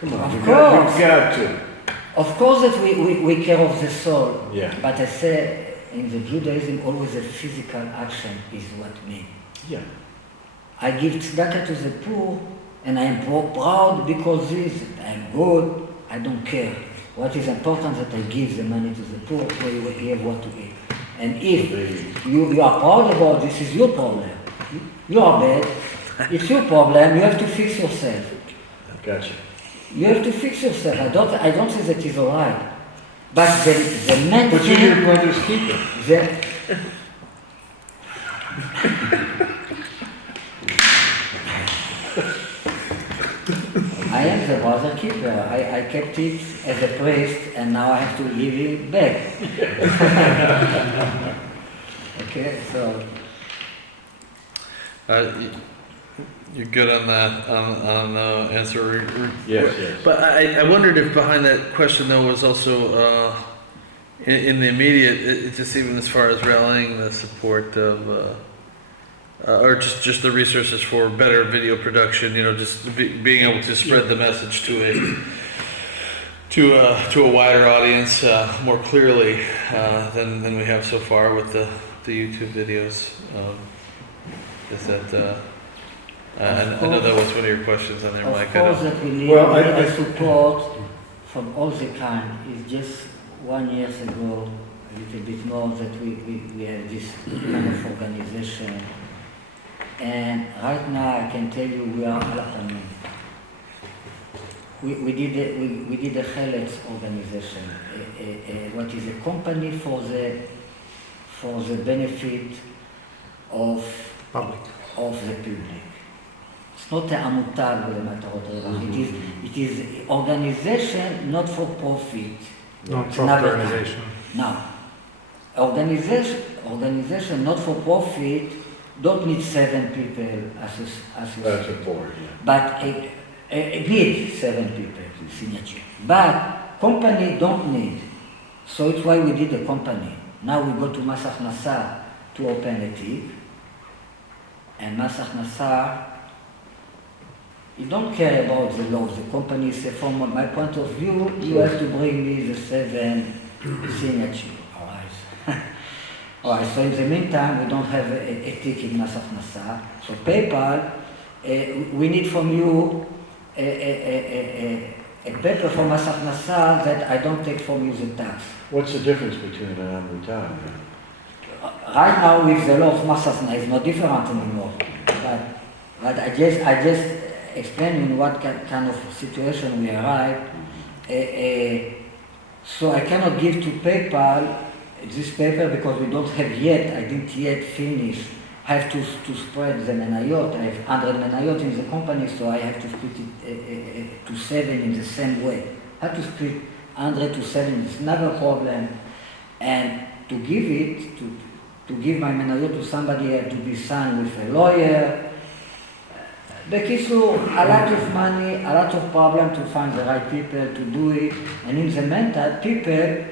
Come on, Of you course. got to. Of course that we care of the soul. Yeah. But I say in the Judaism always a physical action is what means. Yeah. I give tzedakah to the poor and I am proud because this, I am good, I don't care. What is important that I give the money to the poor so you have what to eat. And if you are proud about this, is your problem. You are bad, it's your problem, you have to fix yourself. Gotcha. You have to fix yourself. I don't say that is alright. But the main But thing... you're your brother's keeper. I am the brother keeper. I kept it as a priest and now I have to give it back. Okay, so... You're good on that, on answer. Yes, yes. But I wondered if behind that question though was also, in the immediate, just even as far as rallying the support of, or just the resources for better video production, just being able to spread the message to a wider audience more clearly than we have so far with the YouTube videos. Is that? I know that was one of your questions on there, Mike. Of course that we need the support from all the kind. It's just 1 year ago, a little bit more, that we have this kind of organization. And right now I can tell you we are, we did a Cheletz organization, what is a company for the benefit of the public. It's not a עמותה למטרות רווח. It is organization not for profit. Non-profit organization. Now, organization not for profit don't need 7 people as That's a board, yeah. but it needs 7 people signature. But company don't need. So it's why we did a company. Now we go to Mas הכנסה to open a tip. And Mas הכנסה, you don't care about the laws. The company says, from my point of view, you have to bring me the 7 signature. All right. All right. So in the meantime, we don't have a tick in Mas הכנסה. So PayPal, we need from you a paper from Mas הכנסה that I don't take from you the tax. What's the difference between an עמותה? Right now, with the law of Mas הכנסה, it's not different anymore. But I just explain in what kind of situation we arrive. So I cannot give to PayPal this paper because we don't have yet, I didn't yet finish. I have to spread the menayot. I have 100 menayot in the company, so I have to split it to 7 in the same way. I have to split 100 to 7, it's never a problem. And to give it, to give my menayot to somebody, I have to be signed with a lawyer. Bekisu, a lot of money, a lot of problem to find the right people to do it. And in the meantime, people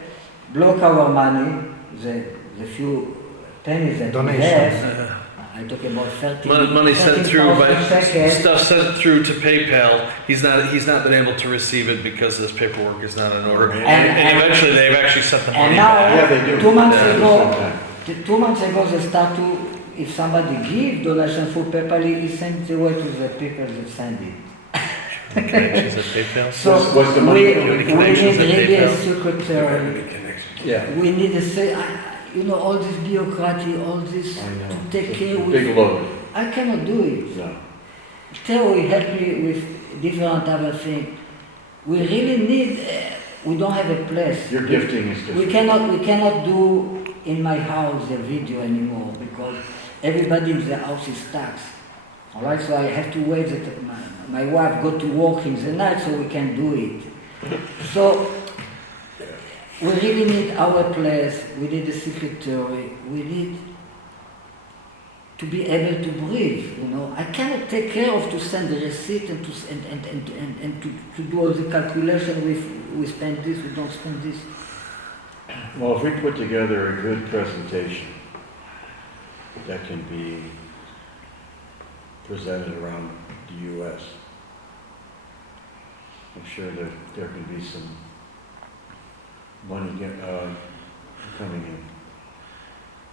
block our money, the few pennies that we have. I talk about 30. Money sent through by shekels. stuff sent through to PayPal. He's not been able to receive it because this paperwork is not in order. And eventually, they've actually sent the money And now, back. Yeah, they do. 2 months Yeah, ago, 2 months ago, they start to. If somebody give donation for PayPal, he sends it away to the people that send it. Connections at PayPal. So What's the we money? need Connections at really a PayPal? secretary. Yeah. We need all this bureaucracy, all this I know. to take It's care a with. big load. I cannot do it. No. Terry help me with different other things. We really need. We don't have a place. Your gifting is different. We cannot do in my house a video anymore because everybody in the house is taxed. All right, so I have to wait that my wife go to work in the night so we can do it. So we really need our place. We need a secretary. We need to be able to breathe. I cannot take care of to send the receipt and to do all the calculation. We spend this, we don't spend this. Well, if we put together a good presentation that can be presented around the U.S., I'm sure that there can be some money coming in.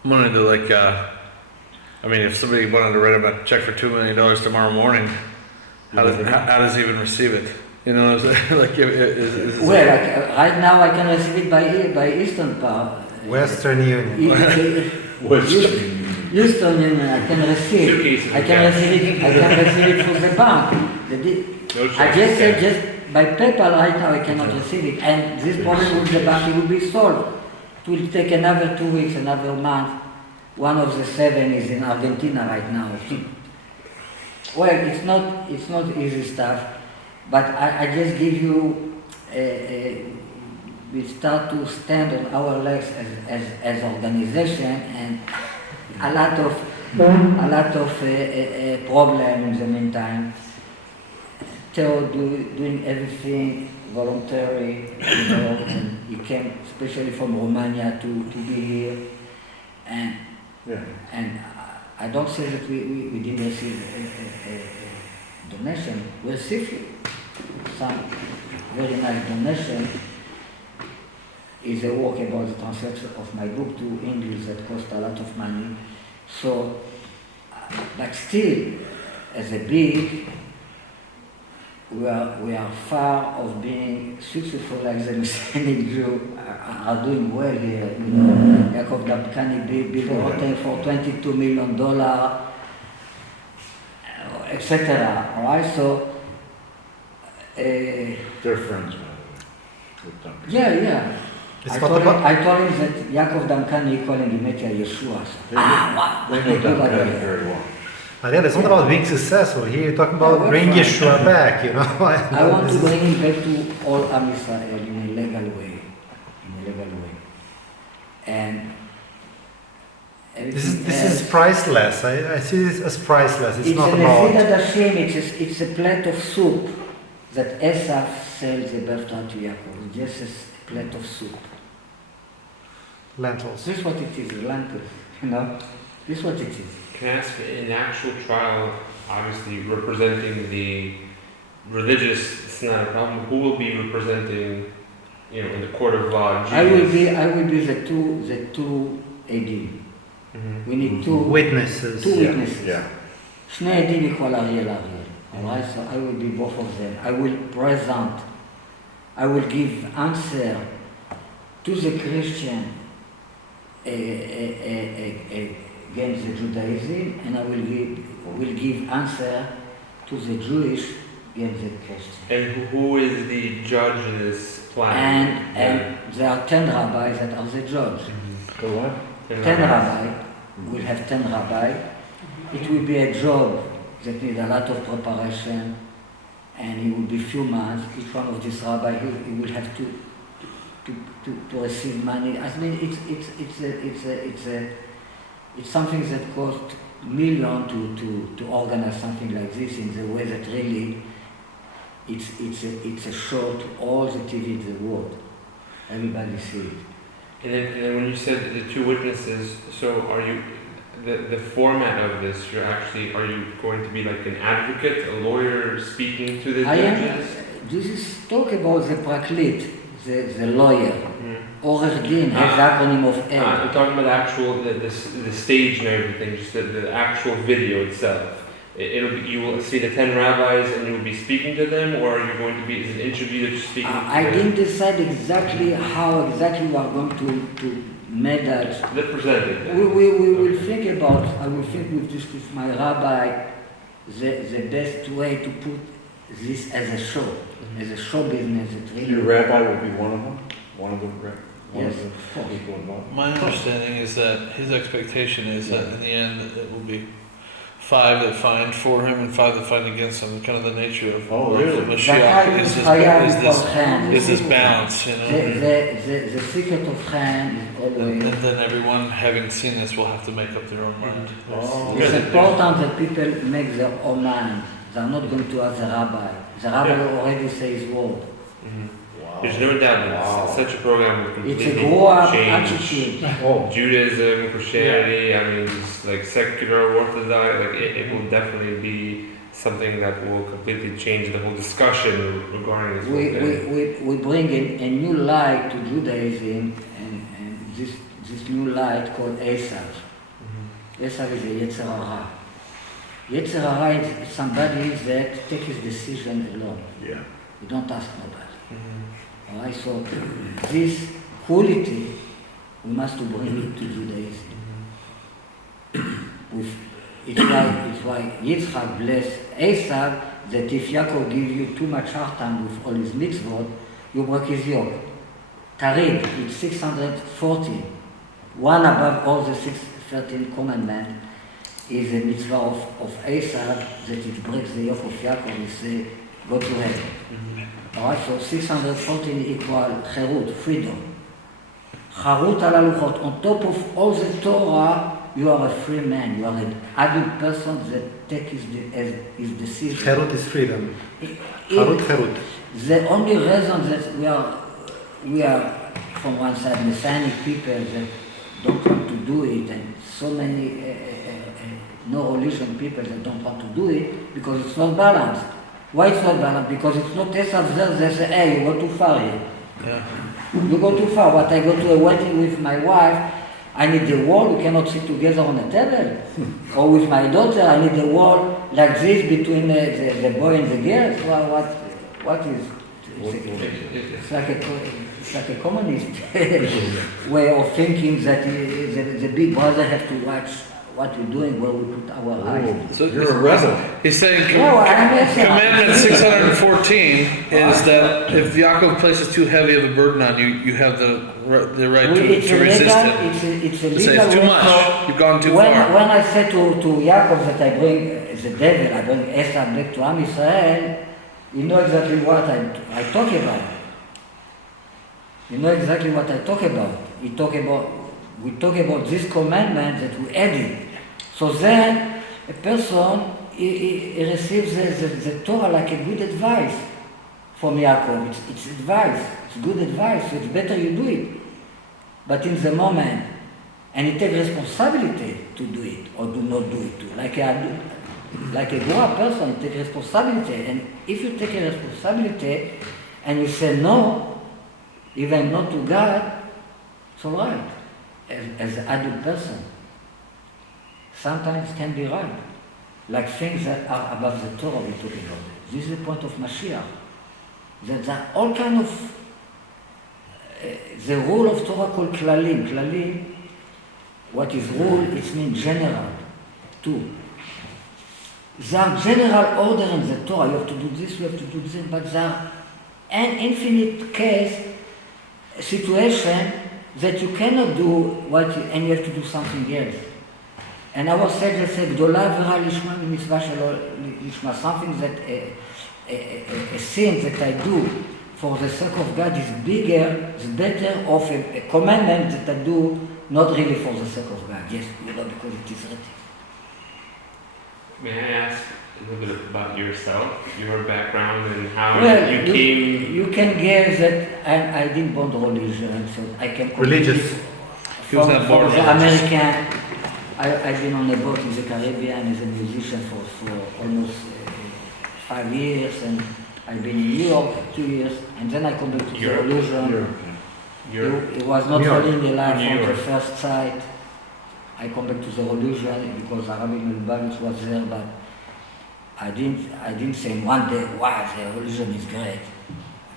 I'm wanting to like, I mean, if somebody wanted to write him a check for $2 million tomorrow morning, how does he even receive it? You know what I'm saying? Like, Well, right now I can receive it by Eastern Power. Western Union. Houston Union, I can receive it. I can receive it from the bank. I just said just by PayPal right now I cannot receive it. And this problem with the bank, it will be solved. It will take another 2 weeks, another month. One of the 7 is in Argentina right now. Well, it's not easy stuff, but I just give you, we start to stand on our legs as organization, and a lot of problems in the meantime. Theo doing everything voluntary, and he came especially from Romania to be here, and I don't say that we didn't receive a donation. We received some very nice donation. Is a work about the translation of my book to English that cost a lot of money. So, but still, as a big, we are far of being successful like the Messianic Jew are doing well here. You know, Yaakov Dabkani built a hotel for $22 million, etc. All right, so They're friends, by the way, with them. yeah. It's I not told about- him that Yaakov Damkani calling him Yeshua. They know Duncan very well. Again, it's not about being successful. Here you're talking about we're bringing fine. Yeshua back, you know. I want to bring him back to all Am Yisrael in a legal way. And This everything is else- priceless. I see this as priceless. It's not a about. Nefidat Hashem, it's a plate of soup that Esav sells the birthday to Yaakov. Just a plate of soup. Lentils. This is what it is, lentils, you know. This is what it is. Can I ask, in the actual trial, obviously representing the religious, it's not a problem. Who will be representing, in the court of law? I will be the two AD. We need two Witnesses. two witnesses. Yeah. שני עדים יכול אריאל. Alright, so I will be both of them. I will give answer to the Christian against the Judaism, and I will give answer to the Jewish against the Christian. And who is the judge in this plan? And there are 10 rabbis that are the judge. The what? 10 rabbis. We'll have 10 rabbis. It will be a job that needs a lot of preparation, and it will be few months. Each one of these rabbis, he will have to receive money. I mean, it's something that costs millions to organize something like this in the way that really it's a show to all the TV in the world. Everybody sees it. And then when you said the two witnesses, so are you, the format of this, are you going to be like an advocate, a lawyer speaking to the judges? This is talk about the praklit, the lawyer. עורך דין, Ah. the acronym of I'm L. talking about the actual, the stage and everything, just the actual video itself. You will see the 10 rabbis and you will be speaking to them, or are you going to be, is it an interview that you're speaking to I them? didn't decide exactly how exactly we are going to make that. They're presented. We will think about, I will think with my rabbi, the best way to put this as a show, as a show business. That really Your rabbi will be one of them? One of the Yes, of course. people involved? My understanding is that his expectation is that in the end it will be 5 that find for him and 5 that find against him. Kind of the nature of really? Mashiach is this balance, you know. The secret of hand is And always. then everyone having seen this will have to make up their own mind. Oh. It's important that people make their own mind. They are not going to ask the rabbi. The rabbi already says his word. Wow. There's no doubt that Wow. such a program will It's completely a grow-up change attitude. Oh, Judaism, Christianity, I mean, just like secular Orthodox, like it will definitely be something that will completely change the whole discussion regarding this whole thing. We bring a new light to Judaism, and this new light called Esav. Esav is a Yetzer Hara. Yetzer Hara is somebody that takes his decision alone. Yeah. You don't ask nobody. Alright, so this quality, we must to bring it to Judaism. It's why Yitzchak blessed Esav, that if Yaakov give you too much hard time with all his mitzvot, you break his yoke. Tarid, it's 614. One above all the 613 commandments is a mitzvah of Esav, that it breaks the yoke of Yaakov. He say, go to heaven. Alright, so 614 equal cherut, freedom. Charut al haluchot, on top of all the Torah, you are a free man. You are an adult person that takes his decision. Cherut is freedom. Cherut. The only reason that we are from one side Messianic people that don't want to do it, and so many no religion people that don't want to do it, because it's not balanced. Why it's not balanced? Because it's not Esav there, they say, hey, you go too far here. Yeah. You go too far. What I go to a wedding with my wife, I need the wall, we cannot sit together on a table. Or with my daughter, I need the wall like this between the boy and the girl. Well, what is? It's like a communist way of thinking that the big brother have to watch what we're doing, where we put our eyes. So You're a rebel. he's saying No, commandment 614 is that if Yaakov places too heavy of a burden on you, you have the right to resist it. It's a To legal say it's too way. much, you've gone too When far. I said to Yaakov that I bring the devil, I bring Esav back to Am Israel, you know exactly what I talk about. You know exactly what I talk about. We talk about this commandment that we added. So then a person he receives the Torah like a good advice from Yaakov. It's advice. It's good advice. So it's better you do it. But in the moment, and he takes responsibility to do it or do not do it too. Like a grown-up person, he takes responsibility. And if you take a responsibility and you say no, even not to God, it's all right. As an adult person, sometimes it can be right. Like things that are above the Torah we talk about. This is the point of Mashiach. That there are all kind of the rule of Torah called klalim. Klalim, what is rule? It means general, too. There are general order in the Torah. You have to do this, you have to do this, but there are an infinite case, situation that you cannot do and you have to do something else. And our sages say, Gdola v'ra lishma mitzvah shelo lishma, something that a sin that I do for the sake of God is bigger, is better of a commandment that I do not really for the sake of God. Yes, because it is written. May I ask a little bit about yourself, your background, and how Well, you came? You can guess that I didn't born religion, so I can Religious. He was from not born the religious. American. I've been on a boat in the Caribbean as a musician for almost 5 years, and I've been in New York 2 years, and then I come back to the Europe? religion. Europe. It was not New York. falling in life New from the York. first sight. I come back to the religion because Arabic Lubavitch was there, but I didn't say one day, wow, the religion is great.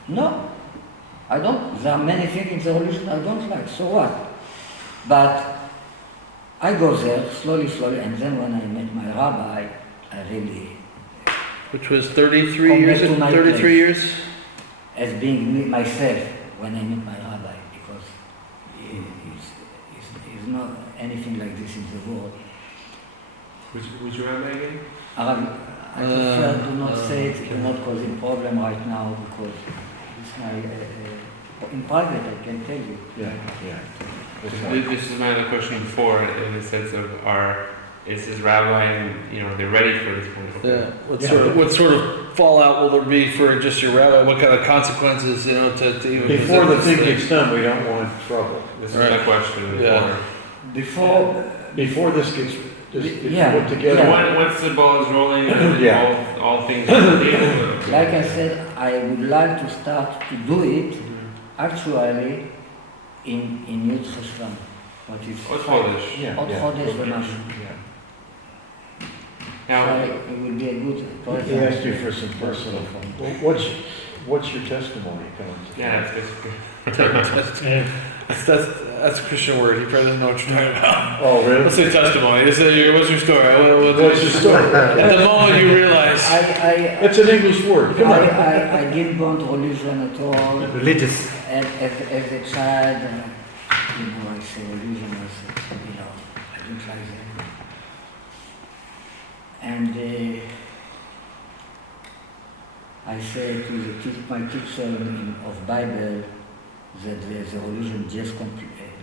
No, I don't. There are many things in the religion I don't like, so what? But I go there slowly, and then when I met my rabbi, I really, Which was 33 Come years. back to my 33 place. years. as being me, myself, when I met my rabbi, because he's not anything like this in the world. Would you have that again? Arabic, I prefer do not say it, do not cause him problem right now, because it's my, in private I can tell you. Yeah. This is my other question before, in the sense of is this rabbi, and they're ready for this kind of thing? Yeah. What sort of fallout will there be for just your rabbi? What kind of consequences, to even Before present the this thing thing? gets done, we don't want trouble. This is Right. my question. Yeah. Before Before this gets Just, if you Yeah, put together. yeah. Once the ball is rolling, and Yeah. all things on the table. Like I said, I would like to start to do it actually in Yud Cheshvan, what is What Chodesh? Yeah. עוד yeah. חודש ומשהו. Yeah. Now, So it would be a good He asked you for some personal. Well, what's your testimony coming to? yeah, it's basically. That's a Christian word. He probably doesn't know what you're talking about. Oh, really? Let's say testimony. What's your story? What's your story? At the moment you realize. It's an English word, come on. I didn't want religion at all. Religious. As a child, I say religion was, I didn't like that. And I said to my teacher of Bible that the religion just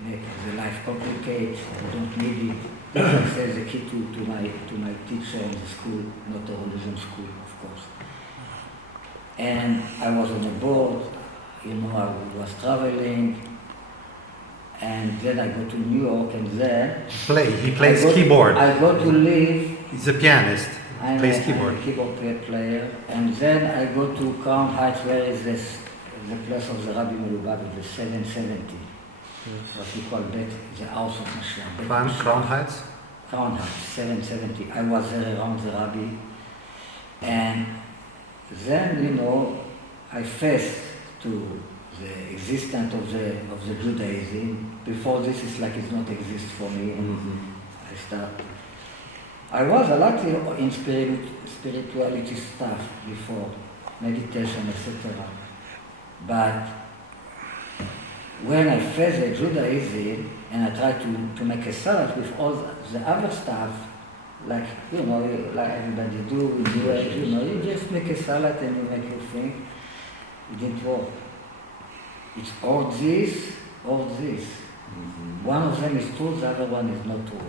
make the life complicated. I don't need it. This is the key to my teacher in the school, not the religion school, of course. And I was on a board, I was traveling, and then I go to New York, and then He plays keyboard. I go to live. He's a pianist. I'm Plays a keyboard. keyboard player, and then I go to Crown Heights, where is the place of the Rabbi Melubavitch, the 770, what we call the house of Mashiach. Crown Heights. Crown Heights, 770. I was there around the Rabbi, and then I faced to the existence of the Judaism. Before this, it's like it's not exist for me. I was a lot in spirituality stuff before, meditation, etc. But when I faced the Judaism and I tried to make a salad with all the other stuff, like everybody do, you just make a salad and you make your thing. It didn't work. It's all this, all this. One of them is true, the other one is not true.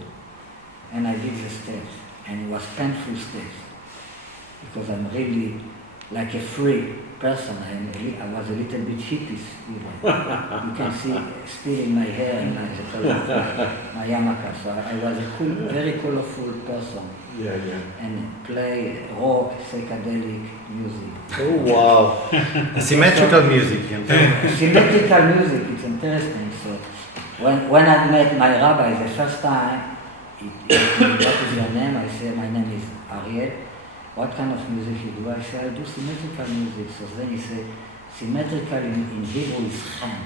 And I did the steps, and it was painful steps, because I'm really like a free person. I was a little bit hippie, You can see still in my hair and the color of my yarmulke. So I was a very colorful person, Yeah. and play rock, psychedelic music. Oh, wow. Symmetrical music. Symmetrical music, it's interesting. So when I met my rabbi the first time, what is your name? I say, my name is Ariel. What kind of music you do? I say, I do symmetrical music. So then he said, symmetrical in Hebrew is chan.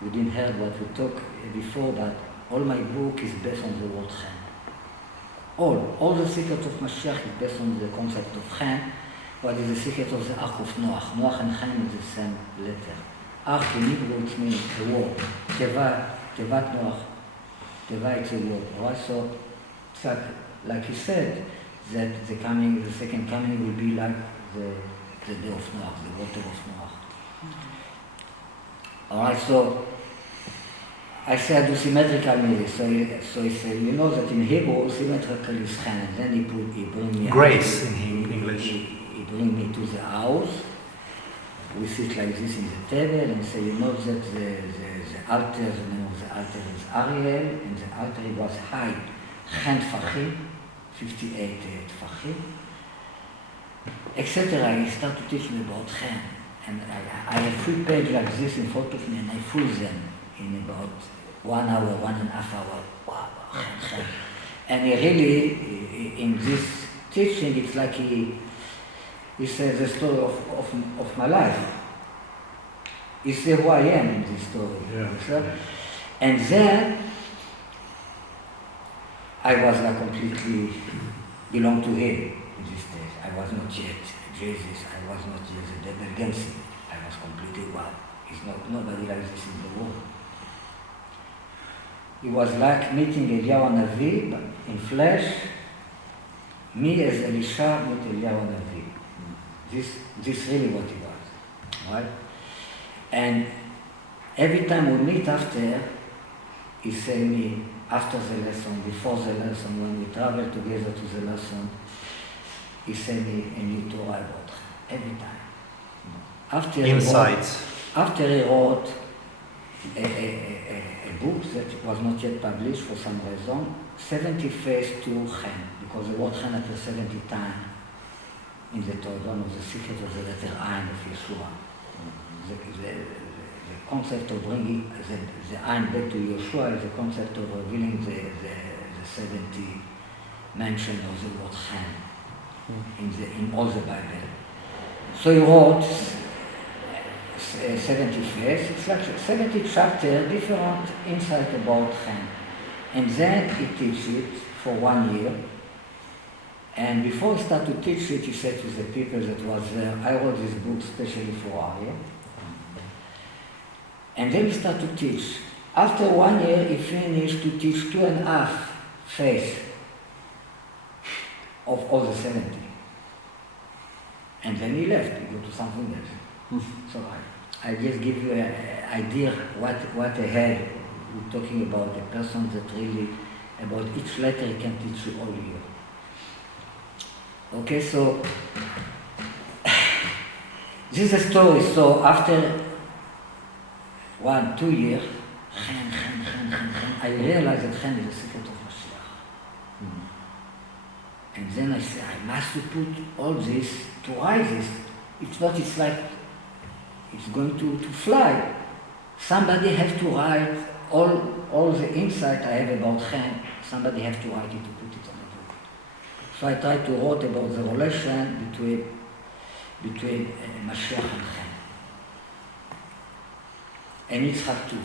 You didn't hear what we talked before, but all my book is based on the word chan. All the secret of Mashiach is based on the concept of chan. What is the secret of the Ark of Noach? Noach and chan is the same letter. Ark in Hebrew it means a word. Tevat Noach. Teva it's a word. Right? So it's like he said, that the second coming will be like the day of Noach, the water of Noach. Alright, so I say I do symmetrical music. So he said, that in Hebrew symmetrical is chan, and then he bring me Grace out, in English. He bring me to the house. We sit like this in the table and say, that the altar, the name of the altar is Ariel, and the altar was high, Chen Tfachim, 58 Tfachim, etc. He started to teach me about Chen. And I have 3 pages like this in front of me, and I full them in about 1 hour, 1.5 hours. Wow, Chen. And he really, in this teaching, it's like he says the story of my life. He said who I am in this story. Yeah. And then I was like completely belong to him in this stage. I was not yet Jesus. I was not yet the devil against him. I was completely wow. It's nobody like this in the world. It was like meeting Eliyahu Navi but in flesh. Me as Elisha meet Eliyahu Navi. This really what it was, right? And every time we meet after, he say me, after the lesson, before the lesson, when we travel together to the lesson, he say me a new Torah about every time. After Insights. After he wrote a book that was not yet published for some reason, 70 face to Chen, because the word Chen appears 70 times in the Torah, one of the secrets of the letter Ein of Yeshua. The concept of bringing the Ein back to Yeshua is the concept of revealing the 70 mention of the word Chen in all the Bible. So he wrote 70 verse, it's like 70 chapters, different insight about Chen. And then he teaches it for 1 year. And before he started to teach it, he said to the people that was there, I wrote this book especially for Ariel. And then he started to teach. After 1 year, he finished to teach 2.5 phase of all the 70. And then he left, he go to something else. So I just give you an idea what ahead we're talking about, a person that really, about each letter he can teach you all year. Okay, so this is a story. So after 1, 2 years, I realized that Chen is the secret of Mashiach. And then I said, I must put all this to write this. If not, it's like it's going to fly. Somebody has to write all the insight I have about Chen. Somebody has to write it to put it on a book. So I tried to write about the relation between Mashiach and Chen. And it's hard too.